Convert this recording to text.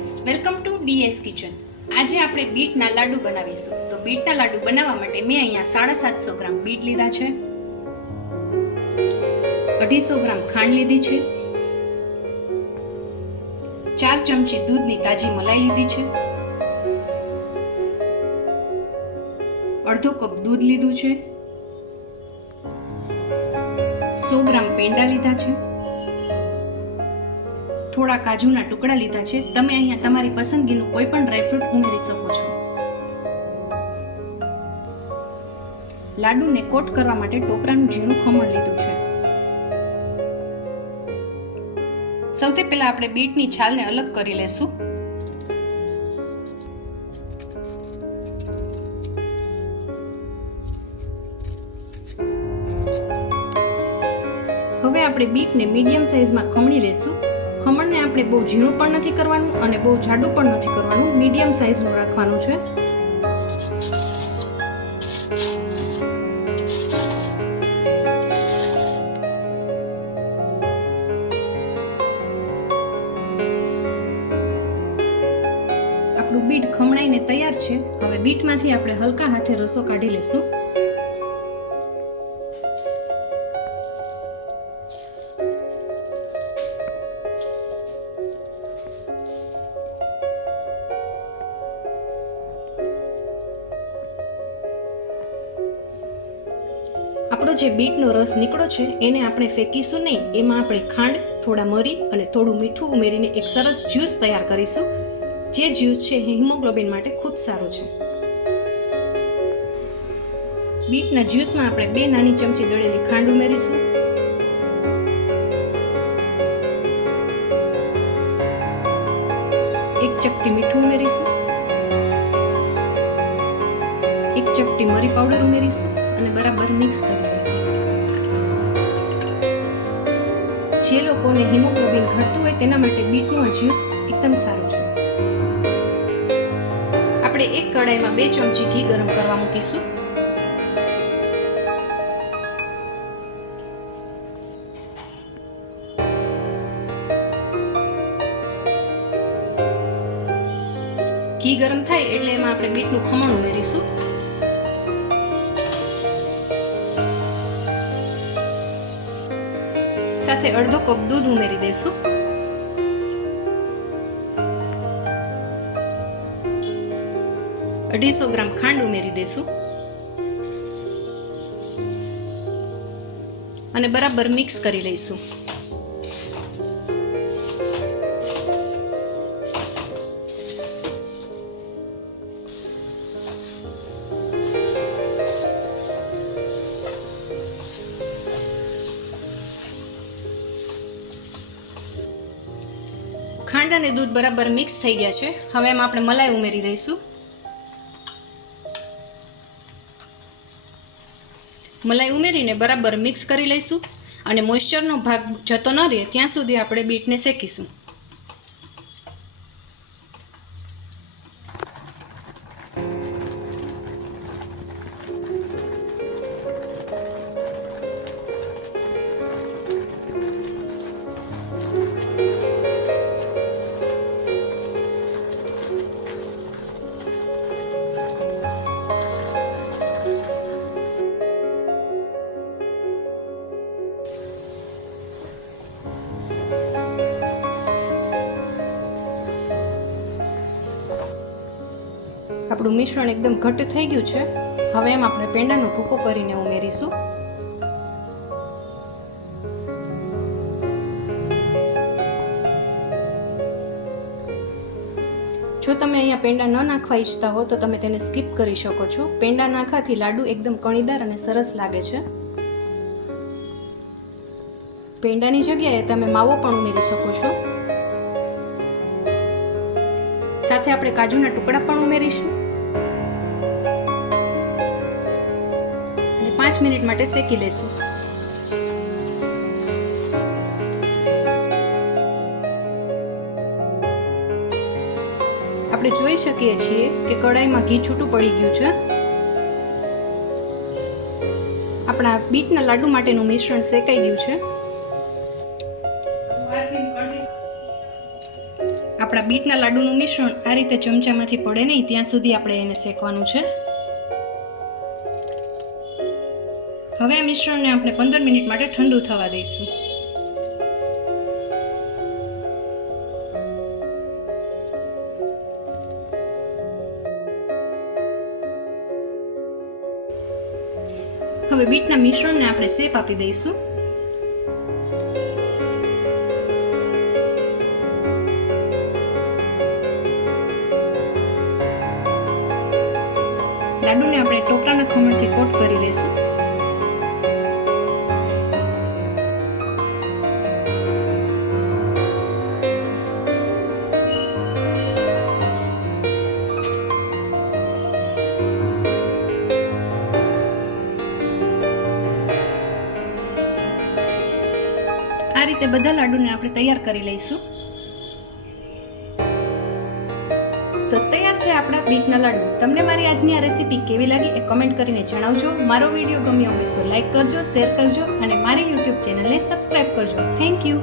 Friends, welcome to DS kitchen. આજે આપણે બીટના લાડુ બનાવીશું. તો બીટના લાડુ બનાવવા માટે મેં અહીંયા 750 ગ્રામ બીટ લીધા છે, 250 ગ્રામ ખાંડ લીધી છે, 4 ચમચી દૂધની તાજી મલાઈ લીધી છે, અડધો કપ દૂધ લીધું છે, 100 ગ્રામ પેંડા લીધા છે, થોડા કાજુના ટુકડા લીધા છે. તમે અહીંયા તમારી પસંદગીનું કોઈ પણ ડ્રાયફ્રૂટ ઉમેરી શકો છો. લાડુને કોટ કરવા માટે ટોપરાનું ઝીણું ખમણ લીધું છે. સૌથી પહેલા આપણે બીટની છાલને અલગ કરી લેશું. હવે આપણે બીટને મીડિયમ સાઈઝમાં ખમણી લેશું. ખમણને આપણે બહુ ઝીણું પણ નથી કરવાનું અને બહુ જાડું પણ નથી કરવાનું, મીડિયમ સાઈઝનું રાખવાનું છે. આપણું બીટ ખમણાઈને તૈયાર છે. હવે બીટમાંથી આપણે હલકા હાથે રસો કાઢી લેશું. આપણો જે બીટનો રસ નીકળો છે એને આપણે ફેંકીશું નહીં. એમાં આપણે ખાંડ, થોડા મરી અને થોડું મીઠું ઉમેરીને એક સરસ જ્યુસ તૈયાર કરીશું. જે જ્યુસ છે એ હિમોગ્લોબિન માટે ખૂબ સારું છે. બીટના જ્યુસમાં આપણે 2 નાની ચમચી દળેલી ખાંડ ઉમેરીશું. એક ચપટી મીઠું ઉમેરીશું, એક ચપટી મરી પાવડર ઉમેરીશું અને બરાબર મિક્સ કરી દઈશું. જે લોકોને હિમોગ્લોબિન ઘટતું હોય તેના માટે બીટનું આ જ્યુસ એકદમ સારું છે. આપણે એક કડાઈમાં 2 ચમચી ઘી ગરમ કરવા મૂકીશું. ઘી ગરમ થાય એટલે એમાં આપણે બીટનું ખમણ ઉમેરીશું. સાથે અડધો કપ દૂધ ઉમેરી દઈશું. અઢીસો ગ્રામ ખાંડ ઉમેરી દઈશું અને બરાબર મિક્સ કરી લઈશું. ખાંડ અને દૂધ બરાબર મિક્સ થઈ ગયા છે. હવે એમાં આપણે મલાઈ ઉમેરી દઈશું. મલાઈ ઉમેરીને બરાબર મિક્સ કરી લઈશું અને મોઇશ્ચરનો ભાગ જતો ન રહે ત્યાં સુધી આપણે બીટને શેકીશું. આપણું મિશ્રણ એકદમ ઘટ્ટ થઈ ગયું છે. હવે એમ આપણે પેંડાનો ભૂકો કરીને ઉમેરીશું. જો તમે અહીંયા પેંડા ન નાખવા ઈચ્છતા હો તો તમે તેને સ્કીપ કરી શકો છો. પેંડા નાખવાથી લાડુ એકદમ કણીદાર અને સરસ લાગે છે. પેંડાની જગ્યાએ તમે માવો પણ ઉમેરી શકો છો. સાથે આપણે કાજુના ટુકડા પણ ઉમેરીશું અને 5 મિનિટ માટે શેકી લઈશું. આપણે જોઈ શકીએ છીએ કે કડાઈમાં ઘી છૂટું પડી ગયું છે. આપણા બીટના લાડુ માટેનું મિશ્રણ શેકાઈ ગયું છે. આપણા બીટના લાડુનું મિશ્રણ આ રીતે ચમચામાંથી પડે નહીં ત્યાં સુધી આપણે એને શેકવાનું છે. હવે આ મિશ્રણને આપણે 15 મિનિટ માટે ઠંડુ થવા દઈશું. હવે બીટના મિશ્રણને આપણે શેપ આપી દઈશું. લાડુને આપણે ટોપરાના ખમણથી કોટ કરી લઈશું. આ રીતે બધા લાડુને આપણે તૈયાર કરી લઈશું. તો તૈયાર છે આપણા બીટના લાડુ. તમને મારી આજની આ રેસીપી કેવી લાગી એ કમેન્ટ કરીને જણાવજો. મારો વિડીયો ગમ્યો હોય તો લાઈક કરજો, શેર કરજો અને મારી યુટ્યુબ ચેનલને સબસ્ક્રાઈબ કરજો. Thank you.